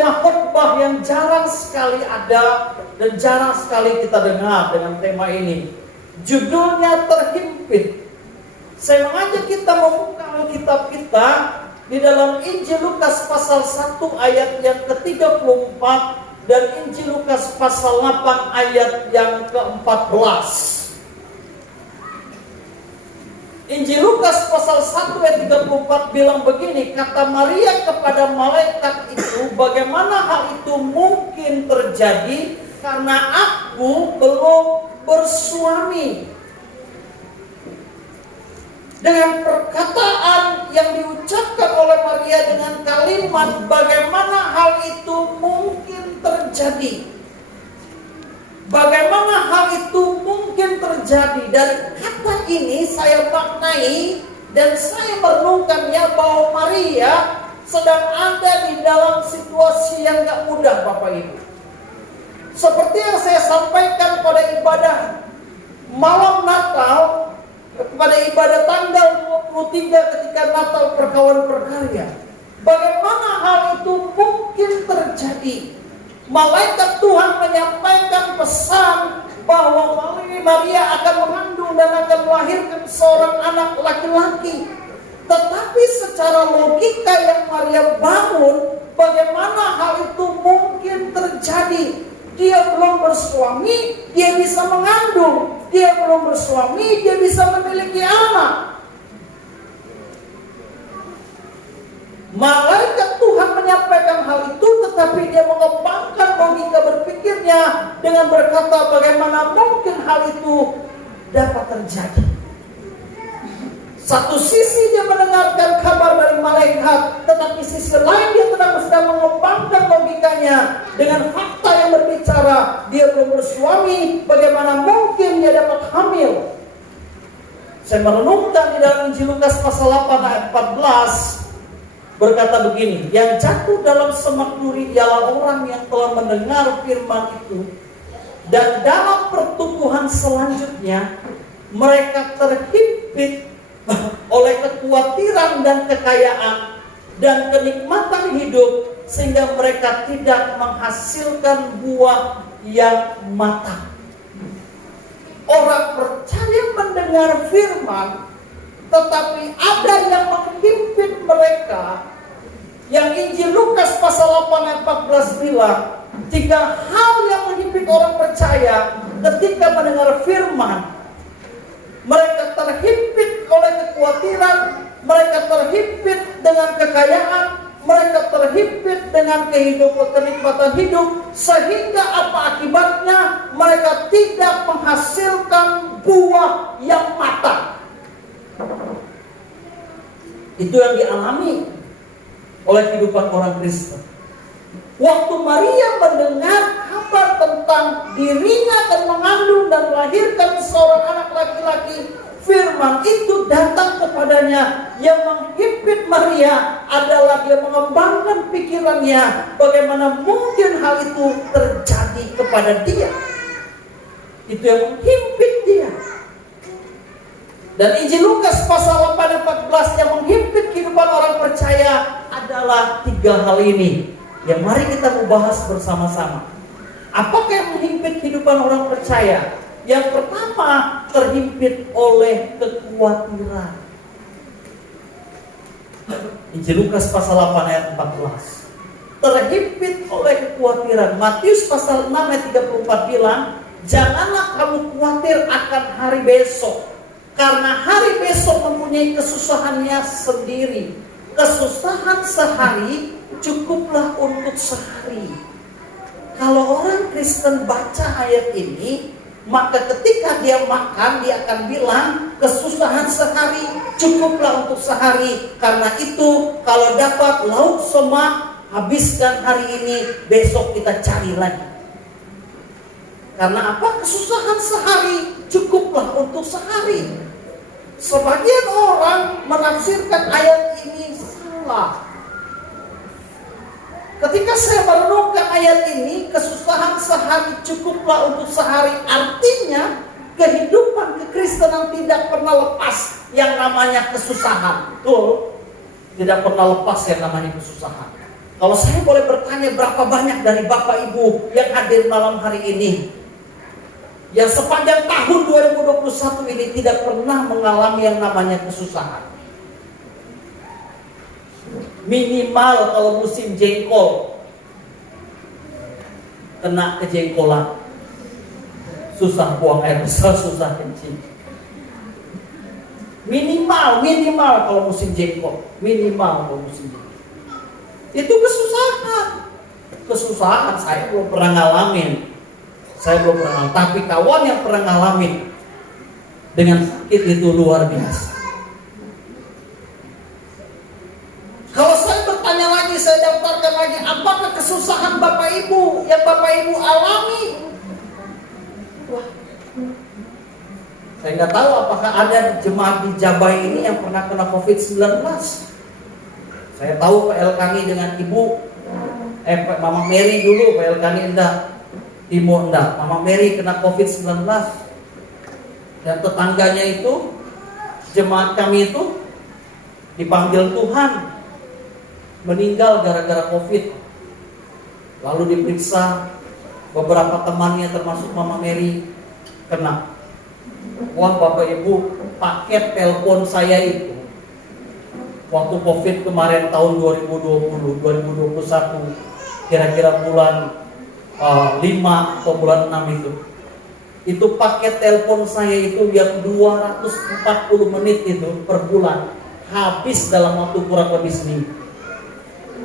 tema khotbah yang jarang sekali ada dan jarang sekali kita dengar dengan tema ini. Judulnya Terhimpit. Saya mengajak kita membuka Alkitab kita di dalam Injil Lukas pasal 1 ayat yang ke-34 dan Injil Lukas pasal 8 ayat yang ke-14. Injil Lukas pasal 1 ayat 34 bilang begini, kata Maria kepada malaikat itu, bagaimana hal itu mungkin terjadi karena aku belum bersuami. Dengan perkataan yang diucapkan oleh Maria dengan kalimat bagaimana hal itu mungkin terjadi. Bagaimana hal itu mungkin terjadi? Dari kata ini saya maknai dan saya merenungkannya bahwa Maria sedang ada di dalam situasi yang gak mudah, Bapak Ibu. Seperti yang saya sampaikan pada ibadah malam Natal, pada ibadah tanggal 23 ketika Natal Perkawan Berkarya. Bagaimana hal itu mungkin terjadi? Malaikat Tuhan menyampaikan pesan bahwa Maria akan mengandung dan akan melahirkan seorang anak laki-laki. Tetapi secara logika yang Maria bangun, bagaimana hal itu mungkin terjadi? Dia belum bersuami, dia bisa mengandung. Dia belum bersuami, dia bisa memiliki anak. Malaikat Tuhan menyampaikan hal itu, tetapi dia mengembangkan logika berpikirnya dengan berkata bagaimana mungkin hal itu dapat terjadi. Satu sisi dia mendengarkan kabar dari malaikat, tetapi sisi lain dia sedang mengembangkan logikanya dengan fakta yang berbicara dia belum bersuami, bagaimana mungkin dia dapat hamil. Saya merenungkan di dalam Injil Lukas pasal 8 ayat 14 berkata begini, yang jatuh dalam semak duri ialah orang yang telah mendengar firman itu, dan dalam pertumbuhan selanjutnya mereka terhimpit oleh kekhawatiran dan kekayaan dan kenikmatan hidup sehingga mereka tidak menghasilkan buah yang matang. Orang percaya mendengar firman, tetapi ada yang menghimpit mereka. Yang Injil Lukas pasal 8 ayat 14 bilang, 3 hal yang menghimpit orang percaya ketika mendengar firman. Mereka terhimpit oleh kekhawatiran, mereka terhimpit dengan kekayaan, mereka terhimpit dengan kenikmatan hidup, sehingga apa akibatnya? Mereka tidak menghasilkan buah yang matang. Itu yang dialami oleh kehidupan orang Kristen. Waktu Maria mendengar kabar tentang dirinya akan mengandung dan melahirkan seorang anak laki-laki, firman itu datang kepadanya. Yang menghimpit Maria adalah dia mengembangkan pikirannya, bagaimana mungkin hal itu terjadi kepada dia. Itu yang menghimpit dia. Dan Injil Lukas pasal 8 14 yang menghimpit kehidupan orang percaya adalah 3 hal ini yang mari kita mau bahas bersama-sama. Apakah yang menghimpit kehidupan orang percaya? Yang pertama, terhimpit oleh kekhawatiran. Injil Lukas pasal 8 ayat 14. Terhimpit oleh kekhawatiran. Matius pasal 6 ayat 34 bilang, janganlah kamu khawatir akan hari besok, karena hari besok mempunyai kesusahannya sendiri. Kesusahan sehari cukuplah untuk sehari. Kalau orang Kristen baca ayat ini, maka ketika dia makan, dia akan bilang kesusahan sehari cukuplah untuk sehari. Karena itu kalau dapat lauk somak, habiskan hari ini, besok kita cari lagi. Karena apa? Kesusahan sehari cukuplah untuk sehari. Sebagian orang menafsirkan ayat ini salah. Ketika saya merenungkan ayat ini, kesusahan sehari cukuplah untuk sehari, artinya kehidupan kekristenan tidak pernah lepas yang namanya kesusahan. Betul? Tidak pernah lepas yang namanya kesusahan. Kalau saya boleh bertanya, berapa banyak dari Bapak Ibu yang hadir malam hari ini yang sepanjang tahun 2021 ini tidak pernah mengalami yang namanya kesusahan? Minimal kalau musim jengkol, kena kejengkolan, susah buang air besar, susah kencing. Minimal kalau musim jengkol, minimal kalau musim jengkol. Itu kesusahan saya belum pernah ngalamin. Tapi kawan yang pernah ngalamin dengan sakit itu luar biasa. Kalau saya bertanya lagi, saya daftarkan lagi, apakah kesusahan Bapak Ibu yang Bapak Ibu alami? Wah, saya nggak tahu apakah ada jemaat di Jabai ini yang pernah kena COVID-19. Saya tahu Pak Elkani dengan Ibu, Mama Mary dulu, Pak Elkani enggak, Timo enggak, Mama Mary kena COVID-19. Dan tetangganya itu, jemaat kami itu dipanggil Tuhan, meninggal gara-gara COVID. Lalu diperiksa, beberapa temannya termasuk Mama Mary kena. Wah Bapak Ibu, paket telepon saya itu waktu COVID kemarin tahun 2020, 2021, kira-kira bulan 5 atau bulan 6 itu paket telepon saya itu yang 240 menit itu per bulan habis dalam waktu kurang lebih seminggu.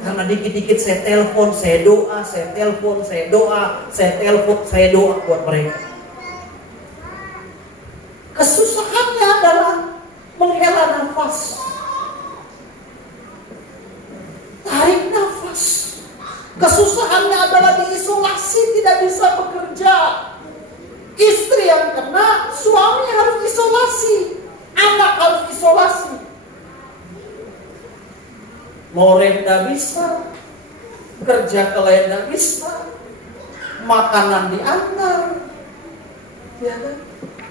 Karena dikit-dikit saya telepon, saya doa, saya telepon, saya doa, saya telepon, saya doa buat mereka. Kesusahannya adalah menghela nafas, tarik nafas. Kesusahannya adalah diisolasi, tidak bisa bekerja. Istri yang kena, suami harus isolasi, anak harus isolasi. Loreng tidak bisa, kerja ke lain tidak bisa, makanan diantar. Ya kan?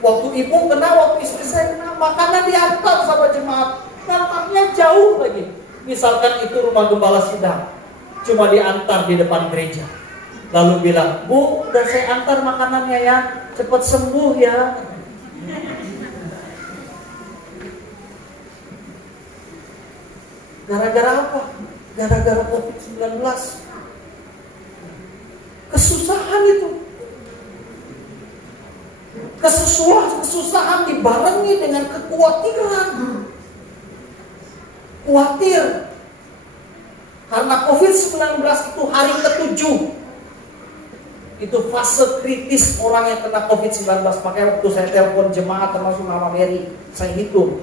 Waktu ibu kena, waktu istri saya kena, makanan diantar sama jemaat. Nampaknya jauh lagi. Misalkan itu rumah gembala sidang, cuma diantar di depan gereja. Lalu bilang, Bu, udah saya antar makanannya ya, cepat sembuh ya. Gara-gara apa? Gara-gara COVID-19. Kesusahan itu. Kesusahan dibarengi dengan kekhawatiran. Khawatir. Karena COVID-19 itu hari ke-7. Itu fase kritis orang yang kena COVID-19. Makanya waktu saya telepon jemaat termasuk Mama Mary, saya hitung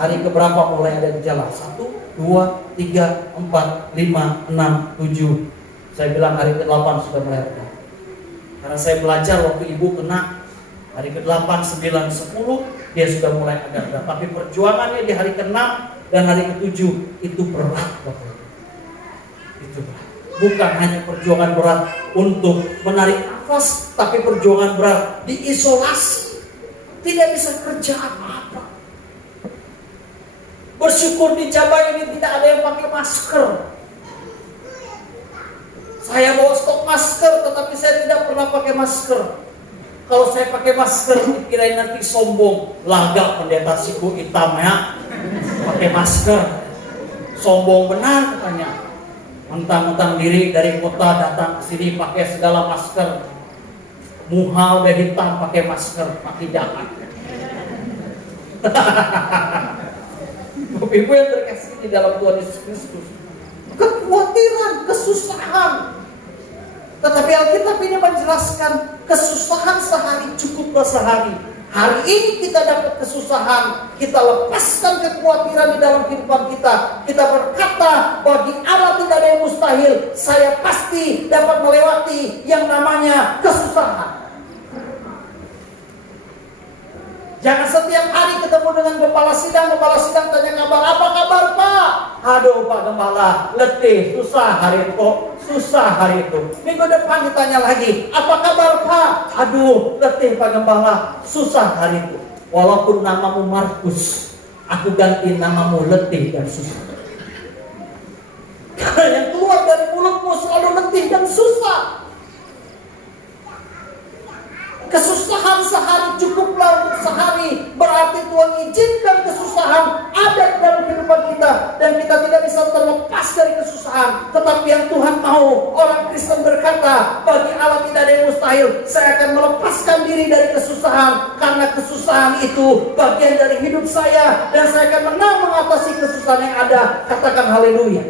hari keberapa mulai ada gejala. 1, 2, 3, 4, 5, 6, 7. Saya bilang hari ke-8 sudah mulai ada. Karena saya belajar waktu ibu kena hari ke-8, 9, 10 dia sudah mulai ada. Tapi perjuangannya di hari ke-6 dan hari ke-7 itu berat Bapak. Itu berat. Bukan hanya perjuangan berat untuk menarik nafas, tapi perjuangan berat diisolasi. Tidak bisa kerja apa-apa. Bersyukur di Jabai ini tidak ada yang pakai masker. Saya bawa stok masker, tetapi saya tidak pernah pakai masker. Kalau saya pakai masker, dikirain nanti sombong. Lagak pendeta siku hitam ya, pakai masker. Sombong benar katanya. Mentang-mentang diri dari kota datang ke sini pakai segala masker. Muha udah hitam pakai masker, makin jahat. Ibu yang terkasih di dalam Tuhan Yesus Kristus, kekhawatiran, kesusahan. Tetapi Alkitab ini menjelaskan kesusahan sehari cukuplah sehari. Hari ini kita dapat kesusahan, kita lepaskan kekhawatiran di dalam kehidupan kita. Kita berkata, bagi Allah tidak ada yang mustahil. Saya pasti dapat melewati yang namanya kesusahan. Jangan setiap hari ketemu dengan kepala sidang tanya kabar, apa kabar Pak? Aduh Pak Gembala, letih, susah hari itu, Minggu depan ditanya lagi, apa kabar Pak? Aduh, letih Pak Gembala, susah hari itu. Walaupun namamu Markus, aku ganti namamu letih dan susah. Karena yang keluar dari mulutmu selalu letih dan susah. Kesusahan sehari cukuplah untuk sehari. Berarti Tuhan izinkan kesusahan ada dalam kehidupan kita. Dan kita tidak bisa terlepas dari kesusahan. Tetapi yang Tuhan mau, orang Kristen berkata, bagi Allah tidak ada yang mustahil. Saya akan melepaskan diri dari kesusahan. Karena kesusahan itu bagian dari hidup saya. Dan saya akan menang mengatasi kesusahan yang ada. Katakan haleluya.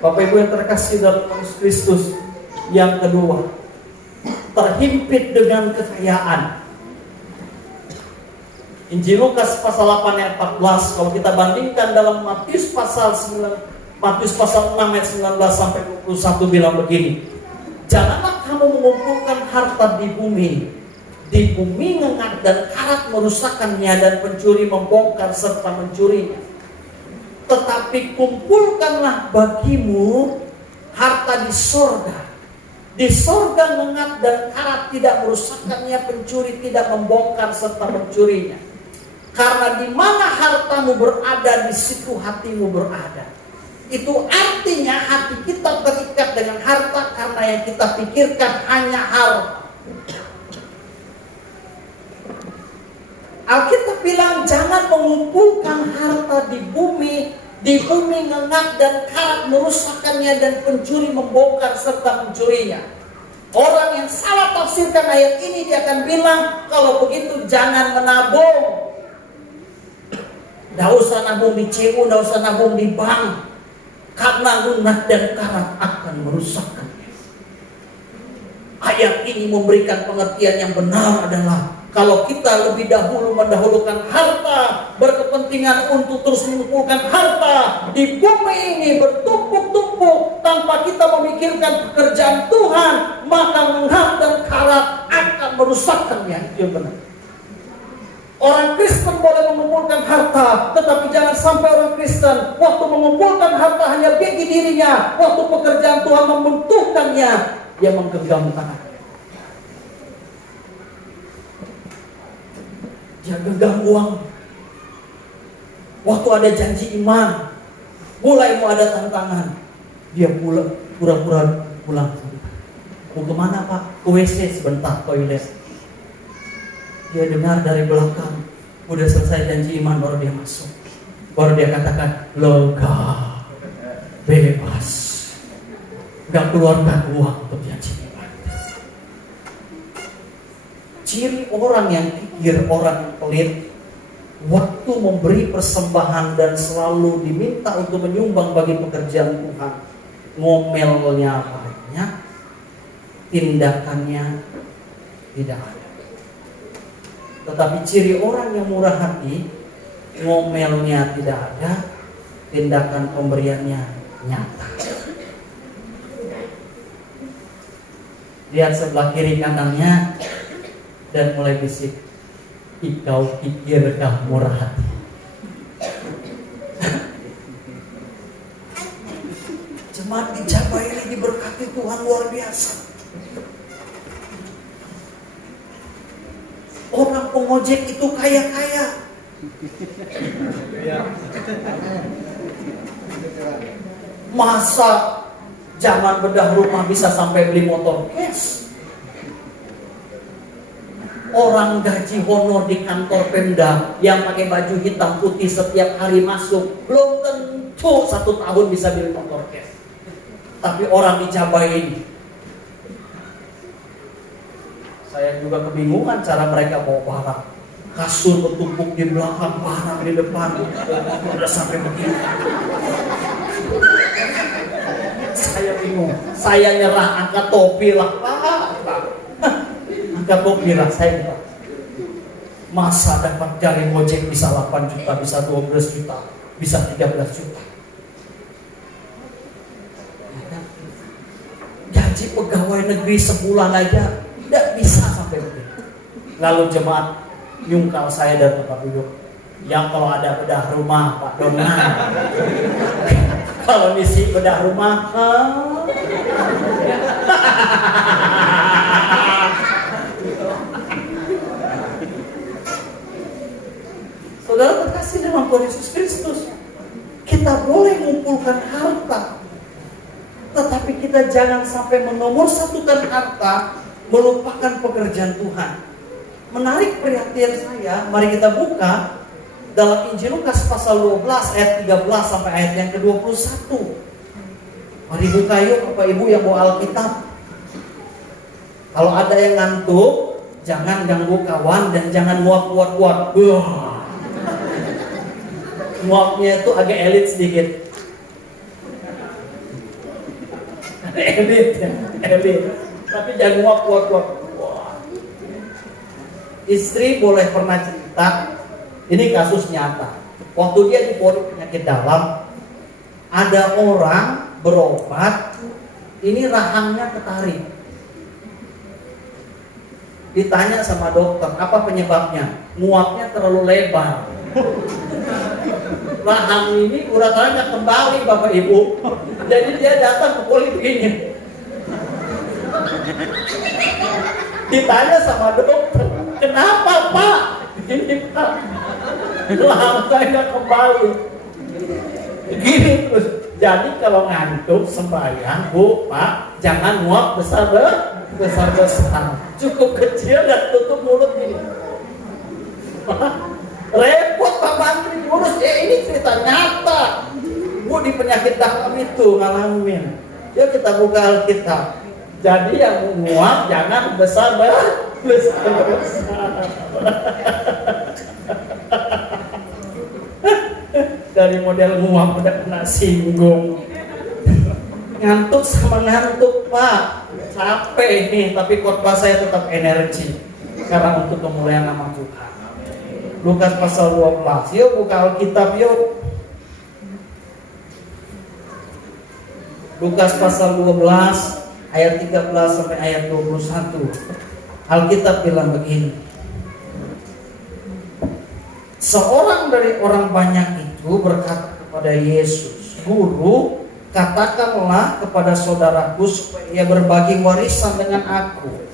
Bapak Ibu yang terkasih dalam Yesus Kristus. Yang kedua, terhimpit dengan kekayaan. Injil Lukas pasal 8 ayat 14, kalau kita bandingkan dalam Matius pasal 6 ayat 19 sampai 21 bilang begini. Janganlah kamu mengumpulkan harta di bumi ngengat dan karat merusakkannya dan pencuri membongkar serta mencurinya. Tetapi kumpulkanlah bagimu harta di sorga. Di sorga ngengat dan karat tidak merusakkannya, pencuri tidak membongkar serta mencurinya. Karena di mana hartamu berada, di situ hatimu berada. Itu artinya hati kita terikat dengan harta karena yang kita pikirkan hanya harta. Alkitab bilang jangan mengumpulkan harta di bumi ngengat dan karat merusakkannya dan pencuri membongkar serta mencurinya. Orang yang salah tafsirkan ayat ini dia akan bilang kalau begitu jangan menabung. Tidak usah nabung di CU, tidak usah nabung di bank, karena lunak dan karat akan merusakkannya. Ayat ini memberikan pengertian yang benar adalah kalau kita lebih dahulu mendahulukan harta, berkepentingan untuk terus mengumpulkan harta di bumi ini bertumpuk-tumpuk tanpa kita memikirkan pekerjaan Tuhan, maka ngengat dan karat akan merusakkannya. Itu yang benar. Orang Kristen boleh mengumpulkan harta, tetapi jangan sampai orang Kristen waktu mengumpulkan harta hanya bagi dirinya, waktu pekerjaan Tuhan membutuhkannya, dia menggenggam tangan. Dia genggam uang. Waktu ada janji iman, mulai mau ada tantangan, dia pura-pura pulang. Mau kemana Pak? Ke WC sebentar, toilet. Dia dengar dari belakang, udah selesai janji iman baru dia masuk. Baru dia katakan, lega, bebas, gak keluarkan uang untuk janji iman. Ciri orang yang pikir, orang yang pelit, waktu memberi persembahan dan selalu diminta untuk menyumbang bagi pekerjaan Tuhan, ngomelnya banyak, tindakannya tidak ada. Tetapi ciri orang yang murah hati, ngomelnya tidak ada, tindakan pemberiannya nyata. Lihat sebelah kiri kanannya dan mulai bisik, "Ikau pikirkah murah hati?" Jemaat di Jawa ini diberkati Tuhan luar biasa. Orang pengojek itu kaya-kaya. Masa zaman bedah rumah bisa sampai beli motor cash? Orang gaji honor di kantor Pemda yang pakai baju hitam putih setiap hari masuk, belum tentu 1 tahun bisa beli motor cash. Tapi orang di Jawa ini, saya juga kebingungan cara mereka bawa barang. Kasur bertumpuk di belakang, barang di depan, udah sampai begini. Saya bingung. Saya nyerah, angkat topi lah. Angkat topi lah, saya bilang. Masa dapat jari gojek bisa 8 juta, bisa 12 juta, bisa 13 juta. Gaji pegawai negeri sebulan aja tidak bisa sampai begitu. Lalu jemaat nyungkal saya dari tempat duduk. Ya kalau ada bedah rumah Pak Dona. Kalau misi bedah rumah, Saudara terkasih dalam Tuhan Yesus Kristus, kita Kita boleh mengumpulkan harta, tetapi kita jangan sampai menomorsatukan harta, melupakan pekerjaan Tuhan. Menarik perhatian saya, mari kita buka dalam Injil Lukas pasal 12 ayat 13 sampai ayat yang ke-21. Mari buka yuk Bapak Ibu yang bawa Alkitab. Kalau ada yang ngantuk, jangan ganggu kawan dan jangan muak-muak-muak. Muaknya itu agak elit sedikit. Elit ya, elit. Tapi jangan muak-muak-muak. Istri boleh pernah cerita, ini kasus nyata. Waktu dia difonis penyakit dalam, ada orang berobat, ini rahangnya ketarik. Ditanya sama dokter, apa penyebabnya? Nguapnya terlalu lebar. Rahang ini urat-uratnya kembali Bapak Ibu. Jadi dia datang ke poliklinik. Ditanya sama dokter, kenapa Pak? Ini Pak, rahang saya kembali. Begini terus. Jadi kalau ngantuk sembahyang, Bu, Pak, jangan nguap besar-besar. Cukup kecil dan tutup mulut gini. Repot Pak Menteri ngurus. Ini cerita nyata. Bu di penyakit dalam itu ngalamin. Yuk kita buka Alkitab. Jadi yang nguap jangan besar-besar. Dari model nguap udah kena singgung. Ngantuk sama ngantuk Pak, capek nih, tapi khotbah saya tetap energi karena untuk kemuliaan nama Tuhan. Lukas pasal 12, yuk buka Alkitab yuk. Lukas pasal 12 ayat 13 sampai ayat 21. Alkitab bilang begini. Seorang dari orang banyak itu berkata kepada Yesus, Guru, katakanlah kepada saudaraku supaya ia berbagi warisan dengan aku.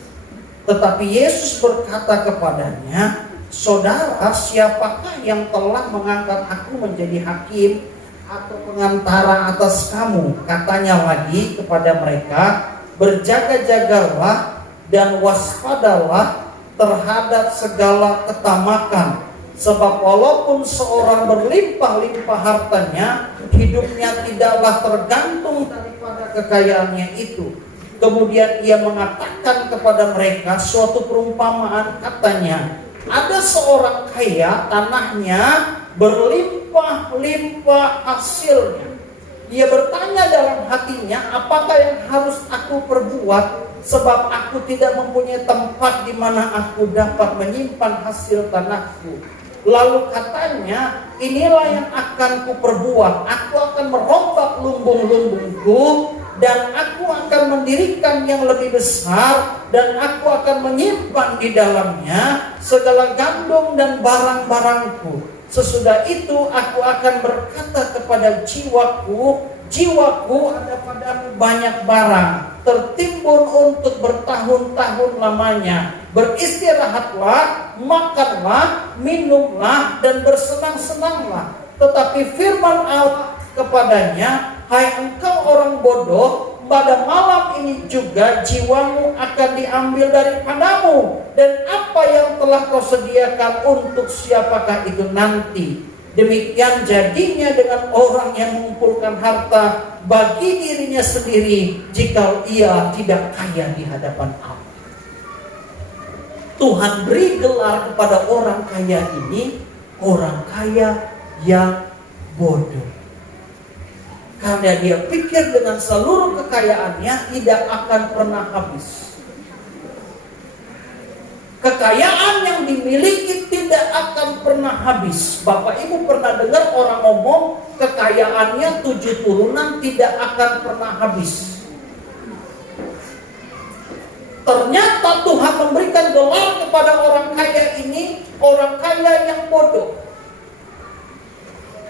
Tetapi Yesus berkata kepadanya, Saudara, siapakah yang telah mengangkat aku menjadi hakim atau pengantara atas kamu? Katanya lagi kepada mereka, berjaga-jagalah dan waspadalah terhadap segala ketamakan. Sebab walaupun seorang berlimpah-limpah hartanya, hidupnya tidaklah tergantung daripada kekayaannya itu. Kemudian ia mengatakan kepada mereka suatu perumpamaan, katanya, ada seorang kaya, tanahnya berlimpah-limpah hasilnya. Ia bertanya dalam hatinya, apakah yang harus aku perbuat? Sebab aku tidak mempunyai tempat di mana aku dapat menyimpan hasil tanahku. Lalu katanya, inilah yang akan kuperbuat. Aku akan merombak lumbung-lumbungku, dan aku akan mendirikan yang lebih besar, dan aku akan menyimpan di dalamnya segala gandum dan barang-barangku. Sesudah itu aku akan berkata kepada jiwaku, jiwaku, ada padamu banyak barang, tertimbun untuk bertahun-tahun lamanya. Beristirahatlah, makanlah, minumlah, dan bersenang-senanglah. Tetapi firman Allah kepadanya, hai engkau orang bodoh, pada malam ini juga jiwamu akan diambil daripadamu. Dan apa yang telah kau sediakan untuk siapakah itu nanti? Demikian jadinya dengan orang yang mengumpulkan harta bagi dirinya sendiri, jika ia tidak kaya di hadapan Allah. Tuhan beri gelar kepada orang kaya ini, orang kaya yang bodoh. Karena dia pikir dengan seluruh kekayaannya tidak akan pernah habis. Kekayaan yang dimiliki tidak akan pernah habis. Bapak Ibu pernah dengar orang ngomong kekayaannya 7 turunan tidak akan pernah habis. Ternyata Tuhan memberikan gelar kepada orang kaya ini, orang kaya yang bodoh.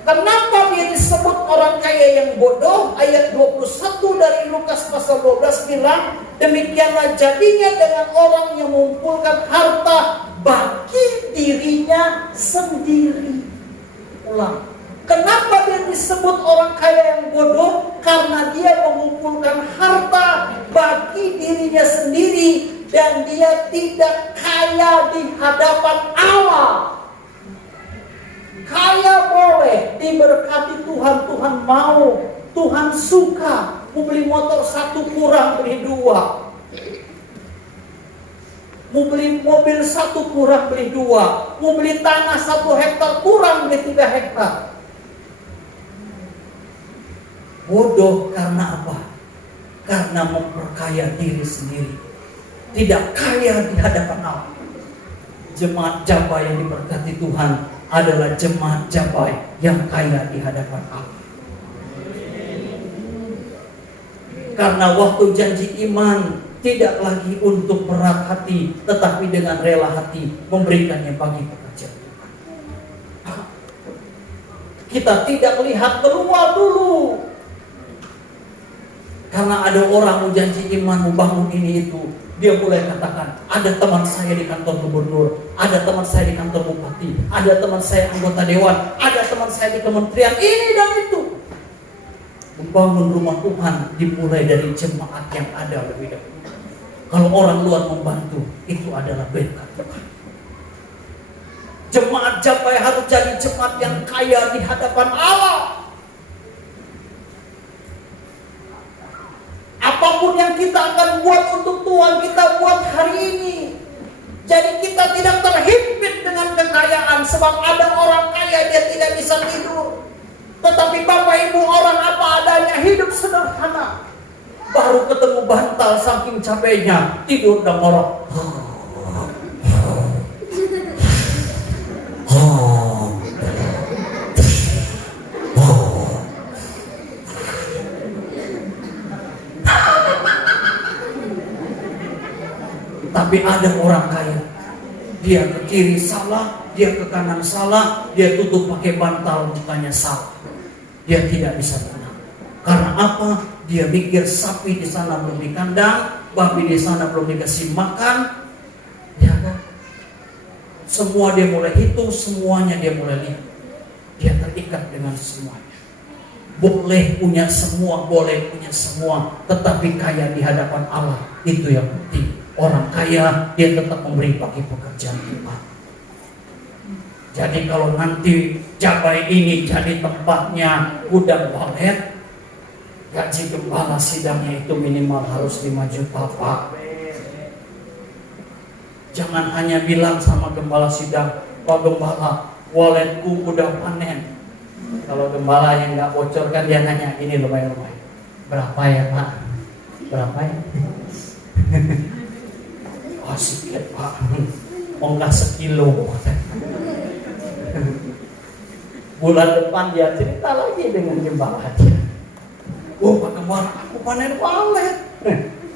Kenapa dia disebut orang kaya yang bodoh? Ayat 21 dari Lukas pasal 12 bilang, demikianlah jadinya dengan orang yang mengumpulkan harta bagi dirinya sendiri. Ulang, Kenapa dia disebut orang kaya yang bodoh? Karena dia mengumpulkan harta bagi dirinya sendiri dan dia tidak kaya di hadapan Allah. Kaya boleh diberkati Tuhan, Tuhan mau, Tuhan suka. Mau beli motor satu kurang beli dua, mau beli mobil satu kurang beli dua, mau beli tanah 1 hektar kurang beli 3 hektar. Bodoh karena apa? Karena memperkaya diri sendiri, tidak kaya di hadapan Allah. Jemaat Jabai yang diberkati Tuhan adalah jemaat Jabai yang kaya di hadapan Allah. Karena waktu janji iman tidak lagi untuk berat hati, tetapi dengan rela hati memberikannya bagi pekerjaan Tuhan. Kita tidak lihat keluar dulu. Karena ada orang mau janji iman, mau bangun ini itu, dia mulai katakan, ada teman saya di kantor gubernur, ada teman saya di kantor bupati, ada teman saya anggota dewan, ada teman saya di kementerian ini dan itu. Membangun rumah Tuhan dimulai dari jemaat yang ada lebih dahulu. Kalau orang luar membantu, itu adalah berkat Tuhan. Jemaat Jabai harus jadi jemaat yang kaya di hadapan Allah. Apapun yang kita akan buat untuk Tuhan, kita buat hari ini. Jadi kita tidak terhimpit dengan kekayaan. Sebab ada orang kaya dia tidak bisa tidur. Tetapi Bapak Ibu orang apa adanya, hidup sederhana. Baru ketemu bantal saking capeknya, tidur dan ngorok. Tapi ada orang kaya, dia ke kiri salah, dia ke kanan salah, dia tutup pakai bantal mukanya salah. Dia tidak bisa tenang. Karena apa? Dia mikir sapi di sana belum dikandang, babi di sana belum dikasih makan, ya kan? Semua dia mulai hitung, semuanya dia mulai lihat. Dia terikat dengan semuanya. Boleh punya semua, boleh punya semua, tetapi kaya di hadapan Allah, itu yang penting. Orang kaya dia tetap memberi bagi pekerjaan Tuhan. Jadi kalau nanti Jabai ini jadi tempatnya gudang walet, gaji gembala sidangnya itu minimal harus 5 juta Pak. Jangan hanya bilang sama gembala sidang, Pak Gembala, waletku udah panen. Kalau gembala yang nggak bocor kan dia nanya, ini lumayan. Berapa ya Pak? Berapa ya? Oh sedikit Pak, oh nggak sekilo. Bulan depan dia cerita lagi dengan gembala dia. Oh Pak Gembala, aku panen walet.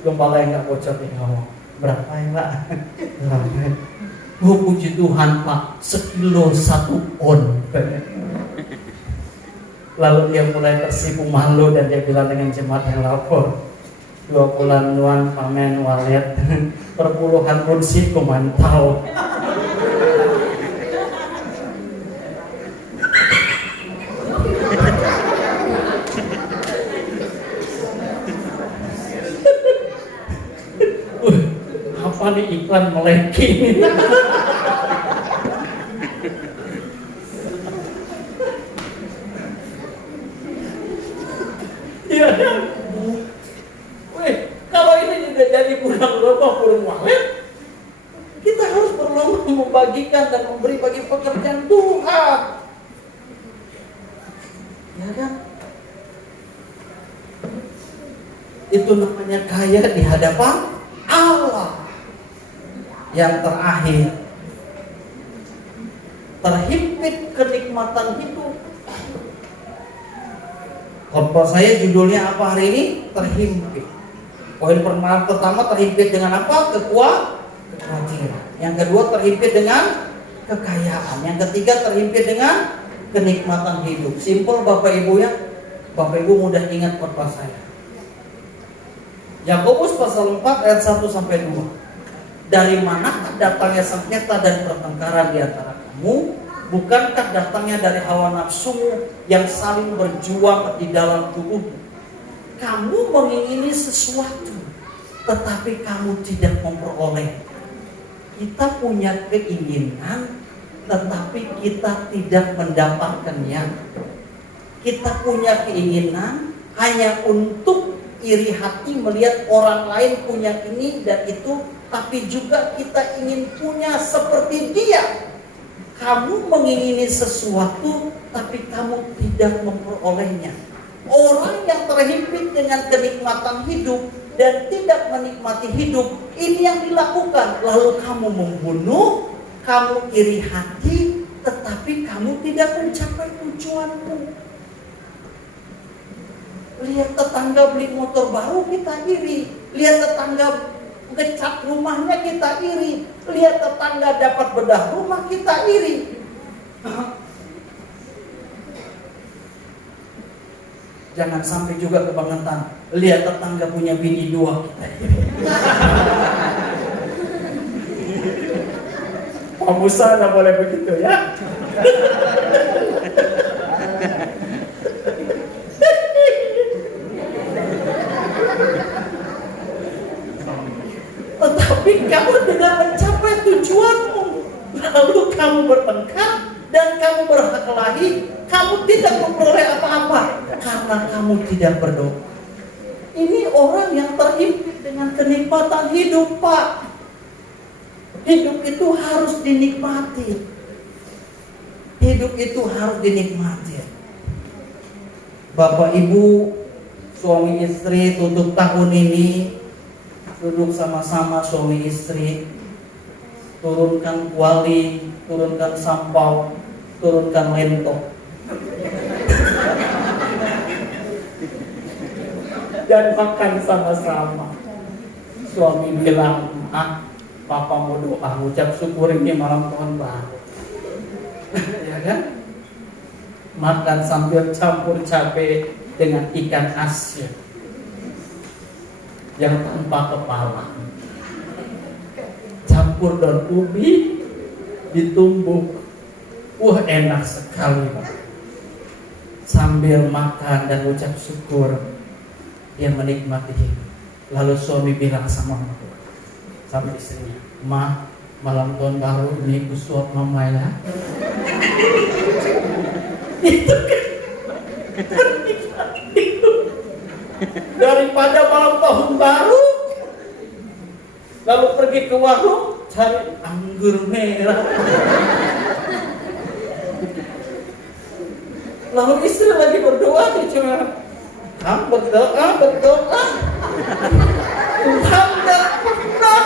Gembala yang nggak bocor dia ngomong, berapa ya Pak? Oh puji Tuhan Pak, 1 kilo 1 on. Lalu dia mulai tersipu malu dan dia bilang dengan jemaat yang lapor, 2 bulan Tuhan panen walet, perpuluhan kursi kumantau. Apa nih iklan meleki? Iya. Kalau ini juga jadi burung walet, kita harus berlomba membagikan dan memberi bagi pekerjaan Tuhan. Ya kan? Itu namanya kaya di hadapan Allah. Yang terakhir, terhimpit kenikmatan hidup. Khotbah saya judulnya apa hari ini? Terhimpit. Poin pertama, terhimpit dengan apa? Kekhawatiran. Yang kedua, terhimpit dengan kekayaan. Yang ketiga, terhimpit dengan kenikmatan hidup. Simpel Bapak Ibu ya. Bapak Ibu mudah ingat khotbah saya. Yakobus pasal 4 ayat 1 sampai 2. Dari manakah datangnya sengketa dan pertengkaran di antara kamu? Bukankah datangnya dari hawa nafsumu yang saling berjuang di dalam tubuhmu? Kamu mengingini sesuatu, tetapi kamu tidak memperoleh. Kita punya keinginan, tetapi kita tidak mendapatkannya. Kita punya keinginan hanya untuk iri hati melihat orang lain punya ini dan itu, tapi juga kita ingin punya seperti dia. Kamu mengingini sesuatu, tapi kamu tidak memperolehnya. Orang yang terhimpit dengan kenikmatan hidup dan tidak menikmati hidup, ini yang dilakukan. Lalu kamu membunuh, kamu iri hati, tetapi kamu tidak mencapai tujuanmu. Lihat tetangga beli motor baru, kita iri. Lihat tetangga ngecat rumahnya, kita iri. Lihat tetangga dapat bedah rumah, kita iri. Jangan sampai juga kebangetan. Lihat tetangga punya bini 2, kita iri. Pak Musa nggak boleh begitu ya. Tetapi kamu tidak mencapai tujuanmu. Lalu kamu bertengkar dan kamu berkelahi. Kamu tidak memperoleh apa-apa karena kamu tidak berdoa. Ini orang yang terhimpit dengan kenikmatan hidup, Pak. Hidup itu harus dinikmati. Hidup itu harus dinikmati. Bapak Ibu, suami istri tutup tahun ini, duduk sama-sama suami istri, turunkan kuali, turunkan sampau, turunkan lentok, dan makan sama-sama. Suami bilang, Papa mau doa, ucap syukur ini malam tahun baru. Ya kan? Makan sambil campur cabai dengan ikan asin yang tanpa kepala, campur daun ubi ditumbuk. Wah, enak sekali, Pak. Sambil makan dan ucap syukur, dia menikmati hidup. Lalu suami bilang sama istrinya, Ma, malam tahun baru ini kusuap mama ya. Itu kan daripada malam tahun baru lalu pergi ke warung cari anggur merah. Lalu istri lagi berdoa, dia cuma berdoa Tuhan gak pernah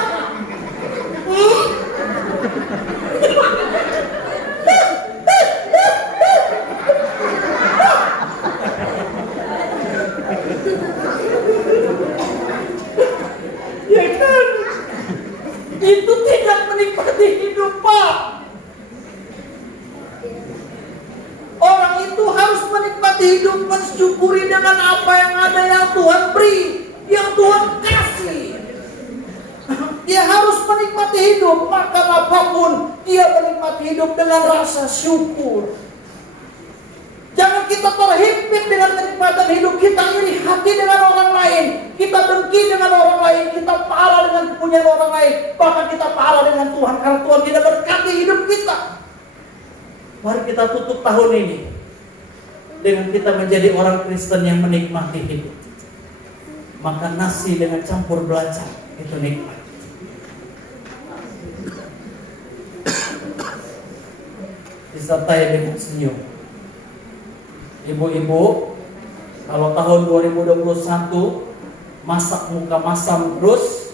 ya kan, itu tidak menikmati hidup, Pak. Orang itu harus menikmati hidup, mensyukuri dengan apa yang ada yang Tuhan beri, yang Tuhan kasih. Dia harus menikmati hidup, makan apapun dia menikmati hidup dengan rasa syukur. Jangan kita terhimpit dengan kenikmatan hidup, kita iri hati dengan orang lain, kita dengki dengan orang lain, kita marah dengan kepunyaan orang lain, bahkan kita marah dengan Tuhan karena Tuhan tidak berkati hidup kita. Mari kita tutup tahun ini dengan kita menjadi orang Kristen yang menikmati hidup. Makan nasi dengan campur belacan, itu nikmat. Disertai dengan senyum. Ibu-ibu, kalau tahun 2021 masak muka masam terus,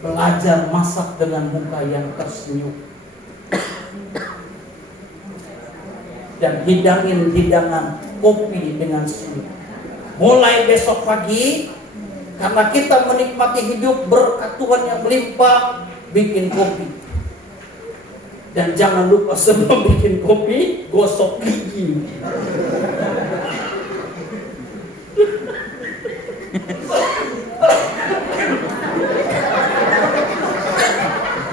belajar masak dengan muka yang tersenyum. Dan hidangin hidangan kopi dengan senyum. Mulai besok pagi, karena kita menikmati hidup berkat Tuhan yang melimpah, bikin kopi. Dan jangan lupa sebelum bikin kopi, gosok gigi.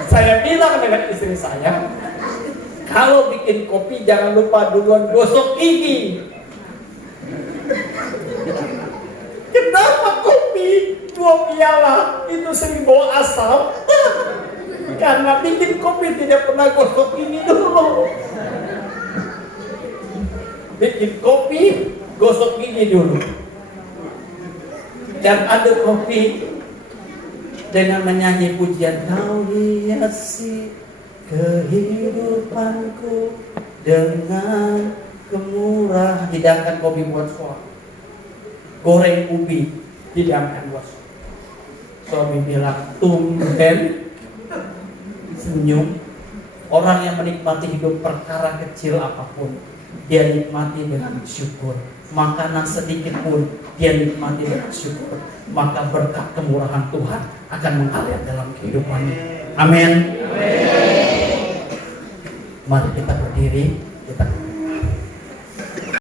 Saya bilang dengan istri saya, kalau bikin bikin kopi jangan lupa duluan gosok gigi. Kenapa kopi 2 piala itu sering bawa asam? Karena bikin kopi tidak pernah gosok gigi dulu. Bikin kopi, gosok gigi dulu. Dan aduk kopi dengan menyanyi pujian, Kau hiasi kehidupanku dengan kemurahan. Hidangkan kopi buat suami. Goreng ubi, hidangkan buat suami. Suami bilang, tumben senyum. Orang yang menikmati hidup perkara kecil apapun, dia nikmati dengan syukur. Makanan sedikit pun dia nikmati dengan syukur. Maka berkat kemurahan Tuhan akan mengalir dalam kehidupannya. Amin. Mari kita berdiri, kita